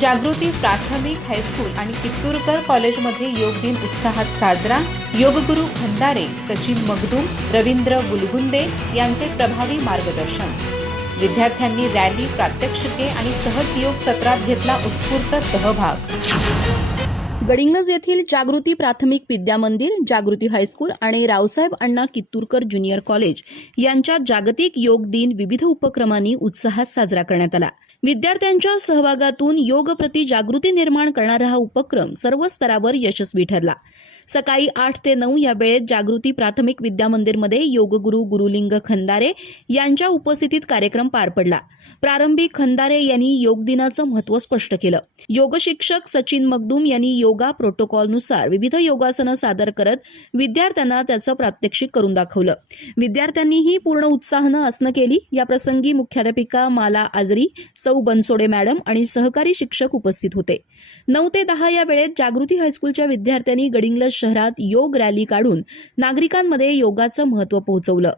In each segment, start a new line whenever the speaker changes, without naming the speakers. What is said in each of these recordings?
जागृती प्राथमिक हायस्कूल आणि कित्तूरकर कॉलेजमध्ये योग दिन उत्साहात साजरा. योगगुरू खंदारे सचिन मगदूम रवींद्र बुलगुंदे यांचे प्रभावी मार्गदर्शन. विद्यार्थ्यांनी रॅली प्रात्यक्षिके आणि सहज योग सत्रात घेतला उत्स्फूर्त सहभाग.
गडिंगज येथील जागृती प्राथमिक विद्या मंदिर जागृती हायस्कूल आणि रावसाहेब अण्णा कित्तूरकर ज्युनियर कॉलेज यांच्या जागतिक योग दिन विविध उपक्रमांनी उत्साहात साजरा करण्यात आला. विद्यार्थ्यांच्या सहभागातून योग प्रति जागृती निर्माण करणारा हा उपक्रम सर्व स्तरावर यशस्वी ठरला. सकाळी आठ ते नऊ या वेळेत जागृती प्राथमिक विद्या मंदिरमध्ये योगगुरू गुरुलिंग खंदारे यांच्या उपस्थितीत कार्यक्रम पार पडला. प्रारंभी खंदारे यांनी योग दिनाचं महत्त्व स्पष्ट केलं. योग शिक्षक सचिन मगदूम यांनी योगा प्रोटोकॉलनुसार विविध योगासनं सादर करत विद्यार्थ्यांना त्याचं प्रात्यक्षिक करून दाखवलं. विद्यार्थ्यांनीही पूर्ण उत्साहानं आसनं केली. या प्रसंगी मुख्याध्यापिका माला आजरी सौ बनसोडे मॅडम आणि सहकारी शिक्षक उपस्थित होते. नऊ ते दहा या वेळेत जागृती हायस्कूलच्या विद्यार्थ्यांनी गडिंग्लज शहरात योग रॅली काढून नागरिकांमध्ये योगाचं महत्त्व पोहोचवलं.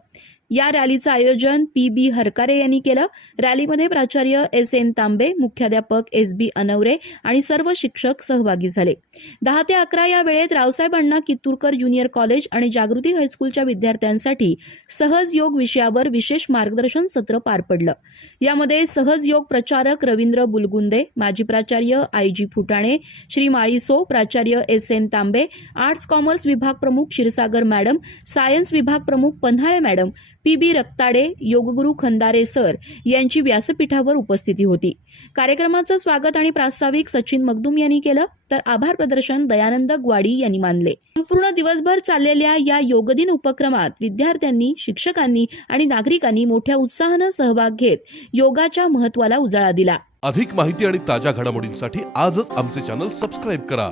या रॅलीचं आयोजन पी बी हरकारे यांनी केलं. रॅलीमध्ये प्राचार्य एस एन तांबे मुख्याध्यापक एस बी अनवरे आणि सर्व शिक्षक सहभागी झाले. दहा ते अकरा या वेळेत रावसाहेब अण्णा कित्तूरकर ज्युनियर कॉलेज आणि जागृती हायस्कूलच्या विद्यार्थ्यांसाठी सहज योग विषयावर विशेष मार्गदर्शन सत्र पार पडलं. यामध्ये सहज योग प्रचारक रवींद्र बुलगुंदे माजी प्राचार्य आय जी फुटाणे श्री माळीसो प्राचार्य S N Tambe arts commerce विभाग प्रमुख क्षीरसागर मॅडम सायन्स विभाग प्रमुख Panhale madam P B Raktade योगगुरू Khandare sir यांची व्यासपीठावर उपस्थिती होती. कार्यक्रमाचं स्वागत आणि प्रास्ताविक सचिन मगदुम यांनी केलं तर आभार प्रदर्शन दयानंद ग्वाडी यांनी मानले. संपूर्ण दिवसभर चाललेल्या या योगदिन उपक्रमात विद्यार्थ्यांनी शिक्षकांनी आणि नागरिकांनी मोठ्या उत्साहानं सहभाग घेत योगाच्या महत्वाला उजाळा दिला.
अधिक माहिती आणि ताज्या घडामोडींसाठी आजच आमचे चॅनल सबस्क्राईब करा.